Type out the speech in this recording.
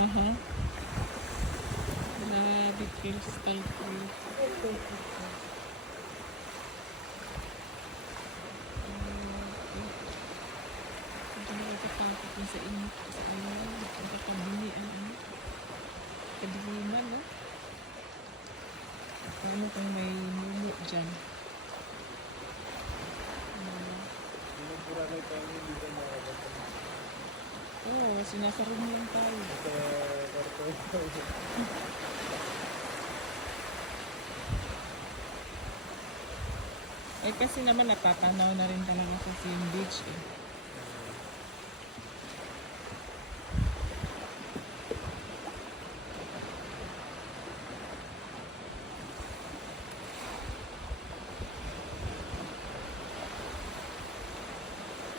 Aha. Grabe, crystal clear. Hindi nakakatakot na sa inyo. Sa ano, nakakabili ang ano. Kadiliman, no? Paano kung may mumu dyan? Pinagpura na tayo hindi ka makakabata. Oo, kasi nasa room lang tayo. Sa kwarto. Eh kasi naman napapanaw na rin talaga sa Sim Beach eh.